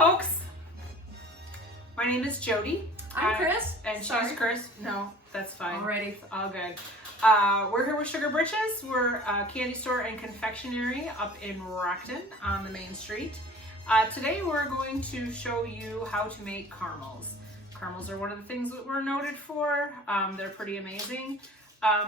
folks. My name is Jody. I'm Chris. And she's Chris. No, that's fine. Alrighty. All good. We're here with Sugar Britches. We're a candy store and confectionery up in Rockton on the main street. Today we're going to show you how to make caramels. Caramels are one of the things that we're noted for. They're pretty amazing.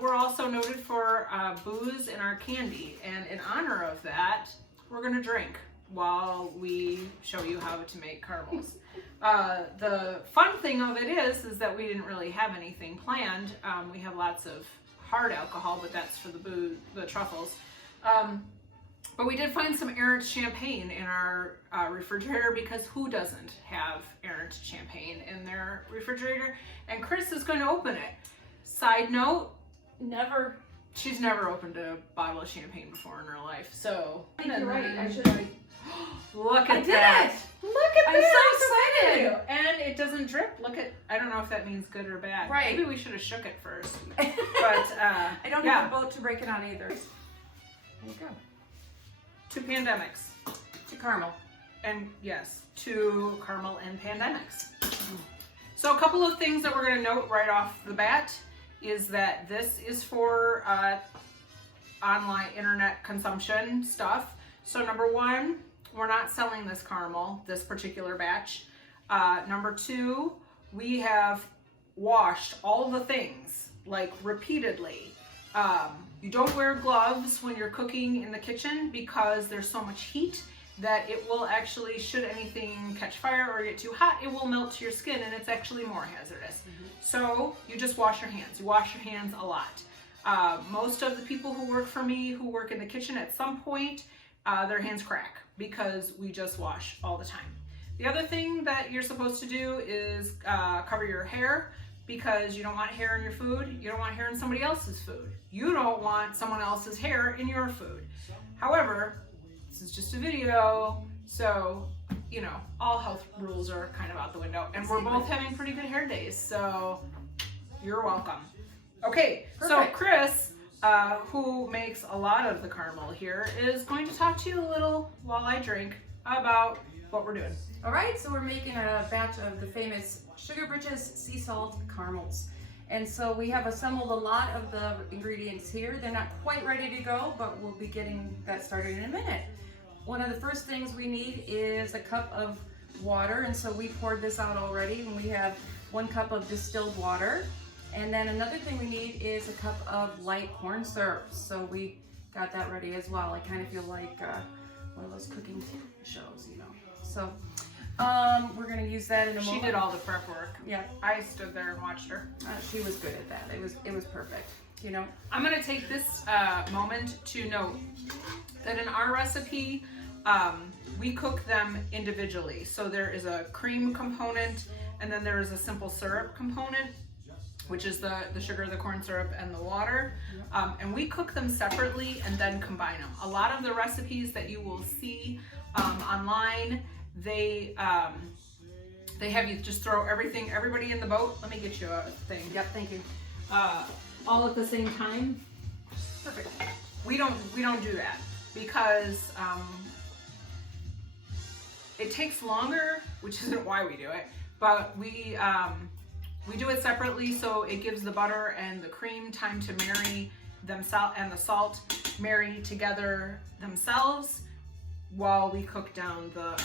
We're also noted for booze in our candy, and in honor of that, we're going to drink while we show you how to make caramels. The fun thing of it is that we didn't really have anything planned. We have lots of hard alcohol, but that's for the booze, the truffles. But we did find some errant champagne in our refrigerator, because who doesn't have errant champagne in their refrigerator? And Chris is going to open it. Side note, she's never opened a bottle of champagne before in her life. So I think you're right. I should. Look at I did that. it. Look at I'm that. so excited. And it doesn't drip. Look at, I don't know if that means good or bad. Right. Maybe we should have shook it first. But I don't have a boat to break it on either. There you go. To pandemics. To caramel. And yes, to caramel and pandemics. So a couple of things that we're going to note right off the bat is that this is for online internet consumption stuff. So number one, we're not selling this caramel, this particular batch. Number two, we have washed all the things, like repeatedly. You don't wear gloves when you're cooking in the kitchen because there's so much heat that it will actually, should anything catch fire or get too hot, it will melt to your skin, and it's actually more hazardous. So you just wash your hands. You wash your hands a lot. Most of the people who work for me, who work in the kitchen at some point, their hands crack because we just wash all the time. The other thing that you're supposed to do is cover your hair, because you don't want hair in your food. You don't want hair in somebody else's food. You don't want someone else's hair in your food. However, this is just a video, so, you know, all health rules are kind of out the window. And we're both having pretty good hair days, so you're welcome. Okay, Perfect. So Chris, who makes a lot of the caramel here, is going to talk to you a little while I drink about what we're doing. All right, so we're making a batch of the famous Sugar Britches sea salt caramels. And so we have assembled a lot of the ingredients here. They're not quite ready to go, but we'll be getting that started in a minute. One of the first things we need is a cup of water, and so we poured this out already, and we have 1 cup of distilled water. And then another thing we need is a cup of light corn syrup. So we got that ready as well. I kind of feel like one of those cooking shows, you know. So we're gonna use that in a moment. She did all the prep work. Yeah, I stood there and watched her. she was good at that. It was perfect. You know. I'm gonna take this moment to note that in our recipe, we cook them individually. So there is a cream component, and then there is a simple syrup component, which is the sugar, the corn syrup, and the water. And we cook them separately and then combine them. A lot of the recipes that you will see online, they have you just throw everybody in the boat. Let me get you a thing. Yep, thank you. All at the same time. Perfect. We don't do that because it takes longer, which isn't why we do it, but we do it separately, so it gives the butter and the cream time to marry themselves, and the salt marry together themselves while we cook down the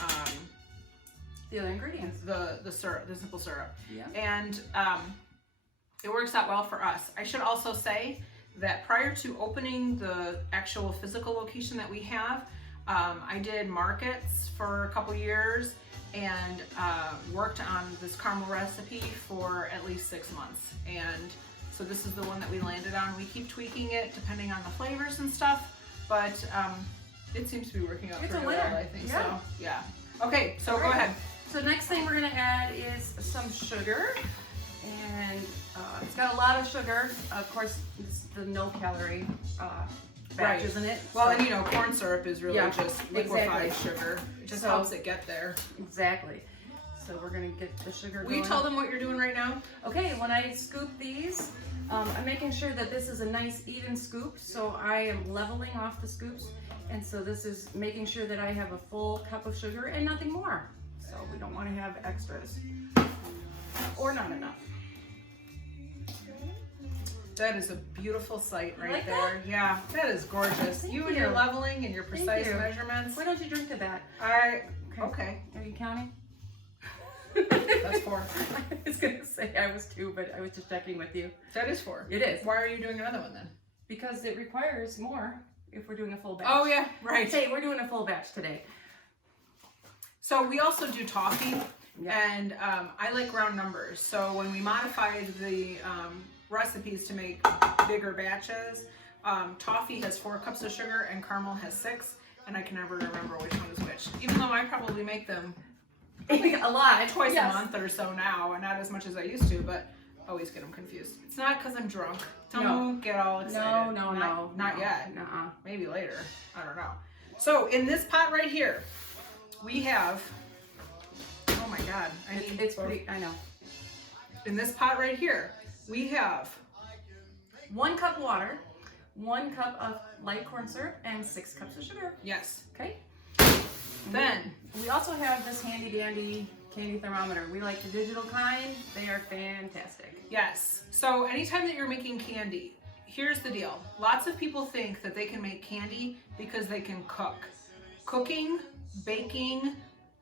other ingredients, the syrup, the simple syrup. Yeah. And it works out well for us. I should also say that prior to opening the actual physical location that we have, I did markets for a couple years and worked on this caramel recipe for at least 6 months. And so this is the one that we landed on. We keep tweaking it depending on the flavors and stuff, but it seems to be working out pretty well, I think. Yeah. So, yeah. Okay, so go ahead. So next thing we're gonna add is some sugar, and it's got a lot of sugar. Of course, it's the no-calorie batch, isn't it? Well, so, and you know, corn syrup is really just liquefied sugar. It just helps it get there. Exactly. So we're gonna get the sugar Will going. you tell them what you're doing right now? Okay, when I scoop these, I'm making sure that this is a nice even scoop, so I am leveling off the scoops, and so this is making sure that I have a full cup of sugar and nothing more. So we don't want to have extras or not enough. That is a beautiful sight right like there. that? Yeah, that is gorgeous. Thank You and you. your leveling and your precise you. measurements. Why don't you drink to that? Okay. Are you counting? That's 4. I was gonna say I was 2, but I was just checking with you. That is 4. It is. Why are you doing another one then? Because it requires more if we're doing a full batch. Oh yeah, right. Say we're doing a full batch today. So we also do toffee, Yeah. and I like round numbers. So when we modified the recipes to make bigger batches, toffee has 4 cups of sugar and caramel has 6, and I can never remember which one is which. Even though I probably make them A lot. twice Yes. a month or so now, and not as much as I used to, but I always get them confused. It's not because I'm drunk. Don't get all excited. No. Not yet. Nuh-uh. Maybe later. I don't know. So in this pot right here, we have, oh my God. It's pretty, I know. In this pot right here, we have 1 cup water, 1 cup of light corn syrup, and 6 cups of sugar. yes. Okay? Then We also have this handy dandy candy thermometer. We like the digital kind. They are fantastic. yes. So anytime that you're making candy, here's the deal. Lots of people think that they can make candy because they can cook. Cooking, baking,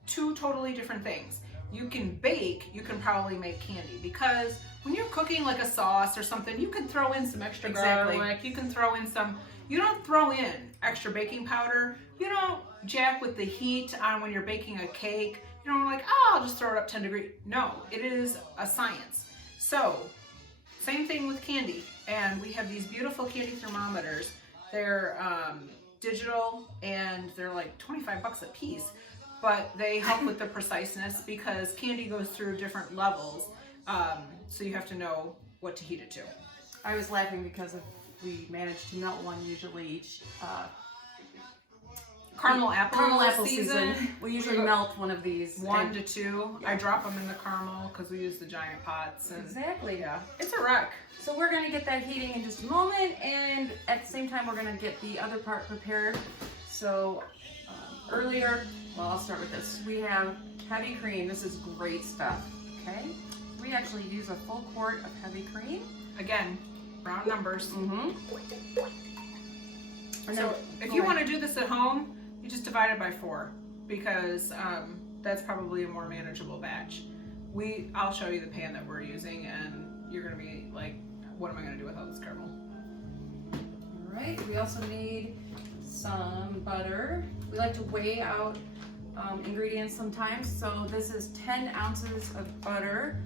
2 totally different things. You can bake, you can probably make candy, because when you're cooking like a sauce or something, you can throw in some extra Exactly. garlic, you can throw in some, you don't throw in extra baking powder, you don't jack with the heat on when you're baking a cake, you don't like, oh, I'll just throw it up 10 degrees. No, it is a science. So, same thing with candy, and we have these beautiful candy thermometers. They're digital, and they're like 25 bucks a piece, but they help with the preciseness because candy goes through different levels, so you have to know what to heat it to. I was laughing because we managed to melt one usually each Caramel apple season. We usually melt one of these. 1 to 2. I drop them in the caramel because we use the giant pots. And Exactly. yeah, it's a wreck. So we're gonna get that heating in just a moment, and at the same time we're gonna get the other part prepared. So earlier, well, I'll start with this. We have heavy cream. This is great stuff. Okay. We actually use a full quart of heavy cream. Again, round numbers. Mm-hmm. So if you want to do this at home, you just divide it by 4, because that's probably a more manageable batch. I'll show you the pan that we're using, and you're gonna be like, what am I gonna do with all this caramel? All right. We also need some butter. We like to weigh out ingredients sometimes. So this is 10 ounces of butter,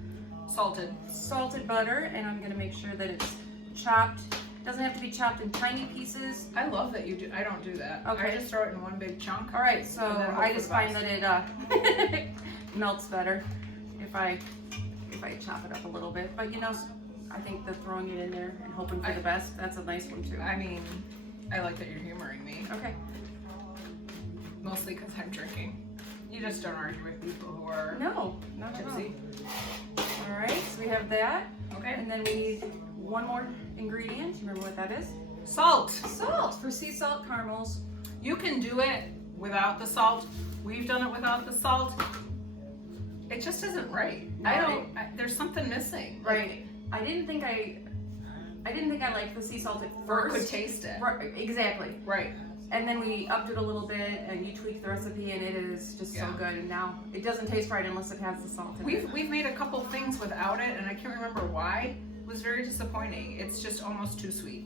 salted butter, and I'm gonna make sure that it's chopped. It doesn't have to be chopped in tiny pieces. I love that you do. I don't do that. Okay. I just throw it in one big chunk. All right, so And then hope I for just the find best. that it melts better if I chop it up a little bit. But you know, I think that throwing it in there and hoping for the best, that's a nice one too. I mean, I like that you're humoring me. Okay. Mostly because I'm drinking. You just don't argue with people who are No, not at all. tipsy. All right, so we have that. Okay. And then we need one more ingredient. You remember what that is? Salt. Salt for sea salt caramels. You can do it without the salt. We've done it without the salt. It just isn't right. No, There's something missing. Right. I didn't think I liked the sea salt at Or first. could taste it. Right, exactly. Right. And then we upped it a little bit, and you tweaked the recipe, and it is just so Yeah. good. And now it doesn't taste right unless it has the salt in it. We've made a couple things without it, and I can't remember why. It was very disappointing. It's just almost too sweet.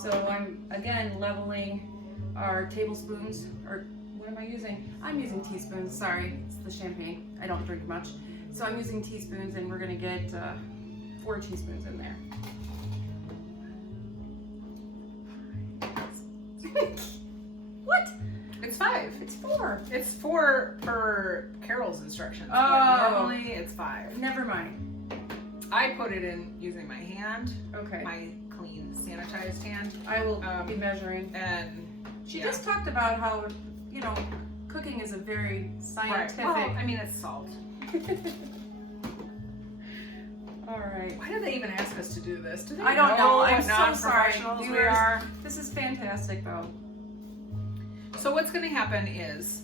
So I'm again leveling our tablespoons, or what am I using? I'm using teaspoons. Sorry, it's the champagne. I don't drink much, so I'm using teaspoons, and we're gonna get 4 teaspoons in there. What? It's 5. It's 4. It's 4 per Carol's instructions. But Oh. normally it's 5. Never mind. I put it in using my hand, Okay. my clean, sanitized hand, I will be measuring. and She yeah. just talked about how, you know, cooking is a very Right. scientific. Well, I mean, it's salt. All right. Why do they even ask us to do this? Do they I don't know. I'm what so sorry. non-professionals we Viewers. are? This is fantastic, though. So what's going to happen is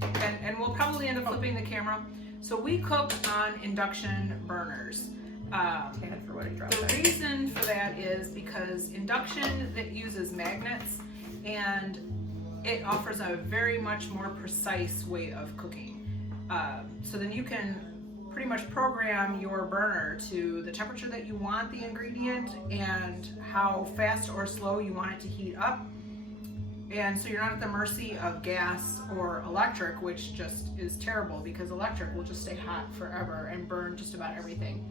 and we'll probably end up flipping the camera. So we cook on induction burners. The reason for that is because induction that uses magnets, and it offers a very much more precise way of cooking. So then you can pretty much program your burner to the temperature that you want the ingredient and how fast or slow you want it to heat up. And so you're not at the mercy of gas or electric, which just is terrible because electric will just stay hot forever and burn just about everything.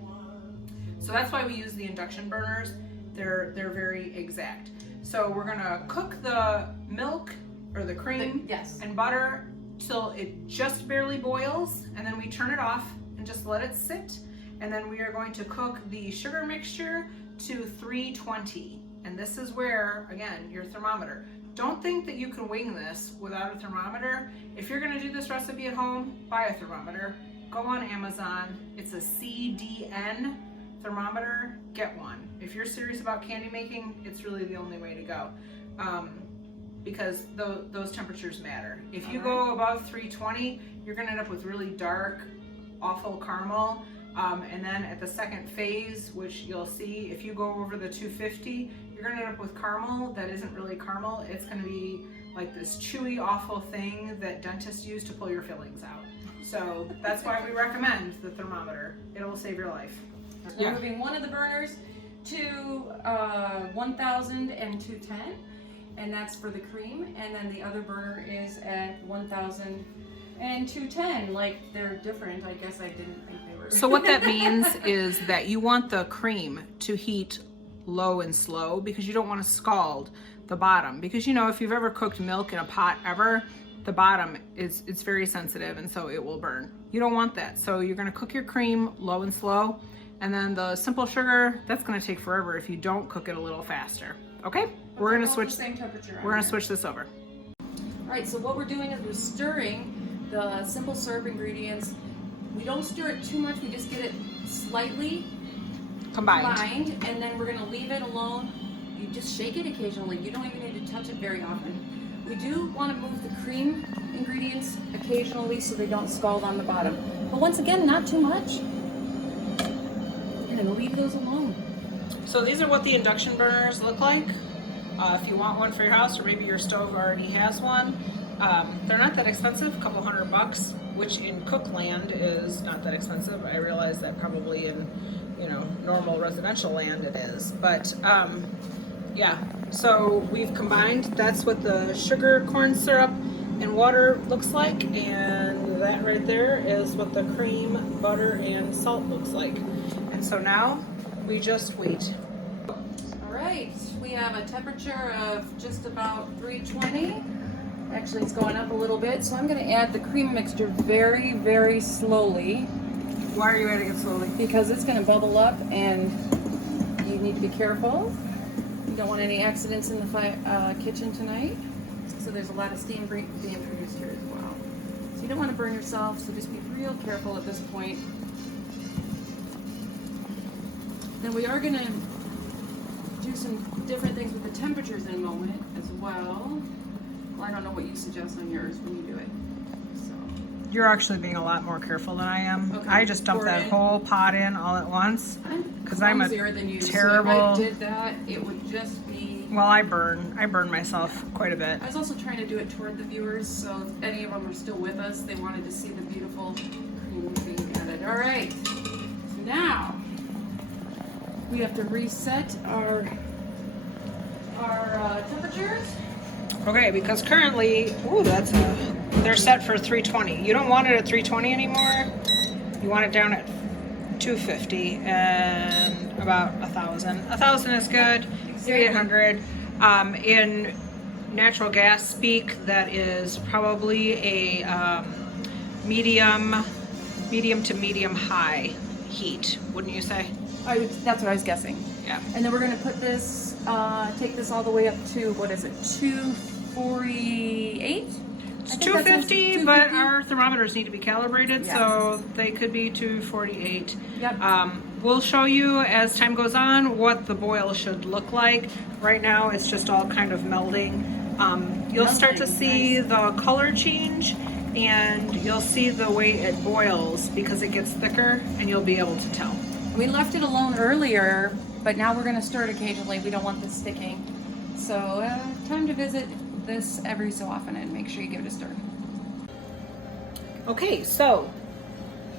So that's why we use the induction burners. They're very exact. So we're gonna cook the milk or the cream and butter till it just barely boils, and then we turn it off and just let it sit. And then we are going to cook the sugar mixture to 320. And this is where, again, your thermometer. Don't think that you can wing this without a thermometer. If you're gonna do this recipe at home, buy a thermometer. Go on Amazon. It's a CDN thermometer, get one. If you're serious about candy making, it's really the only way to go. Because those temperatures matter. If you go above 320, you're gonna end up with really dark, awful caramel. And then at the second phase, which you'll see, if you go over the 250, you're gonna end up with caramel that isn't really caramel. It's gonna be like this chewy, awful thing that dentists use to pull your fillings out. So that's why we recommend the thermometer. It'll save your life. We're moving one of the burners to 1000 and 210, and that's for the cream, and then the other burner is at 1000 and 210. Like, they're different. I guess I didn't think they were. So what that means is that you want the cream to heat low and slow because you don't want to scald the bottom. Because, you know, if you've ever cooked milk in a pot ever, the bottom it's very sensitive, and so it will burn. You don't want that. So you're going to cook your cream low and slow, and then the simple sugar, that's going to take forever if you don't cook it a little faster. Okay? We're going to switch. We're going to switch this over. All right. So what we're doing is we're stirring the simple syrup ingredients. We don't stir it too much. We just get it slightly combined, and then we're going to leave it alone. You just shake it occasionally. You don't even need to touch it very often. We do want to move the cream ingredients occasionally so they don't scald on the bottom. But once again, not too much. And leave those alone. So these are what the induction burners look like. If you want one for your house, or maybe your stove already has one, they're not that expensive, a couple $100, which in cook land is not that expensive. I realize that probably in, you know, normal residential land it is, but yeah. So we've combined. That's what the sugar, corn syrup, and water looks like, and that right there is what the cream, butter, and salt looks like. And so now we just wait. All right, we have a temperature of just about 320. Actually, it's going up a little bit, so I'm going to add the cream mixture very, very slowly. Why are you adding it slowly? Because it's going to bubble up, and you need to be careful. You don't want any accidents in the kitchen tonight. So there's a lot of steam being produced here as well. So you don't want to burn yourself, so just be real careful at this point. Then we are going to do some different things with the temperatures in a moment as well. Well, I don't know what you suggest on yours when you do it. So you're actually being a lot more careful than I am. Okay. I just dumped that whole pot in all at once because I'm a terrible. So if I did that, it would just be. Well, I burn myself quite a bit. I was also trying to do it toward the viewers, so if any of them are still with us, they wanted to see the beautiful cream being added. All right, so now we have to reset our temperatures. Okay, because currently, they're set for 320. You don't want it at 320 anymore. You want it down at 250 and about 1,000. 1,000 is good. Maybe 800. In natural gas speak, that is probably a medium to medium high heat, wouldn't you say? That's what I was guessing. Yeah. And then we're going to put this, take this all the way up to, what is it, 248? It's 250, but our thermometers need to be calibrated, Yeah. so they could be 248. Yep. We'll show you as time goes on what the boil should look like. Right now, it's just all kind of melding. You'll start to see the color change, and you'll see the way it boils because it gets thicker, and you'll be able to tell. We left it alone earlier, but now we're gonna stir it occasionally. We don't want this sticking. So time to visit this every so often and make sure you give it a stir. Okay, so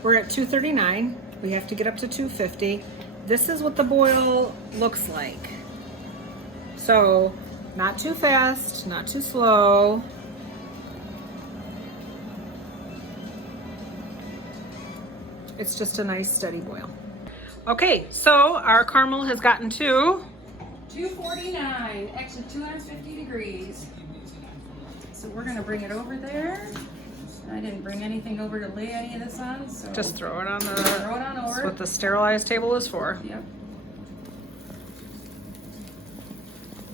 we're at 239. We have to get up to 250. This is what the boil looks like. So not too fast, not too slow. It's just a nice steady boil. Okay, so our caramel has gotten to 249, actually 250 degrees. So we're gonna bring it over there. I didn't bring anything over to lay any of this on, so just throw it on the. throw it on over. That's what the sterilized table is for. Yep.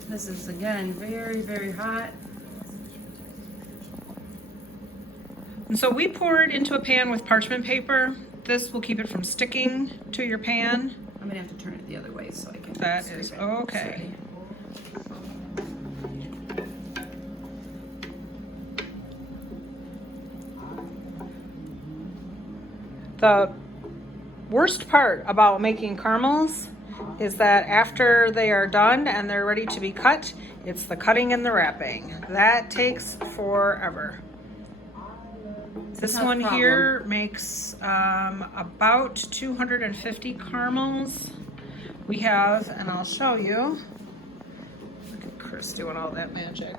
This is again very, very hot. And so we pour it into a pan with parchment paper. This will keep it from sticking to your pan. I'm gonna have to turn it the other way so I can. That is okay. The worst part about making caramels is that after they are done and they're ready to be cut, it's the cutting and the wrapping. That takes forever. This one here makes about 250 caramels. We have, and I'll show you. Look at Chris doing all that magic.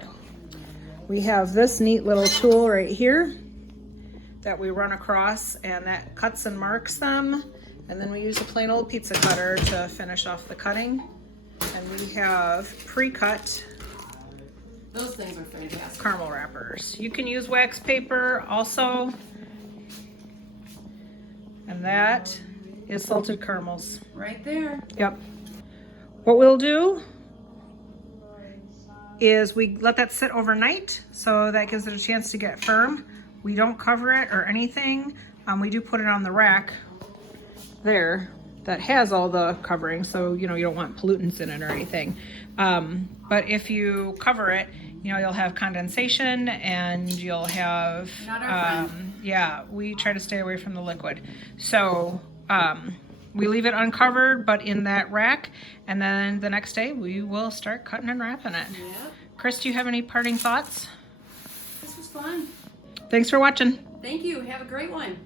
We have this neat little tool right here that we run across, and that cuts and marks them. And then we use a plain old pizza cutter to finish off the cutting. And we have pre-cut. Those things are fantastic. Caramel wrappers. You can use wax paper also. And that is salted caramels. Right there. Yep. What we'll do is we let that sit overnight, so that gives it a chance to get firm. We don't cover it or anything. We do put it on the rack there that has all the covering, so you don't want pollutants in it or anything. But if you cover it, you'll have condensation and you'll have, not our friend. Yeah, we try to stay away from the liquid. So we leave it uncovered, but in that rack, and then the next day we will start cutting and wrapping it. Yep. Chris, do you have any parting thoughts? This was fun. Thanks for watching. Thank you. Have a great one.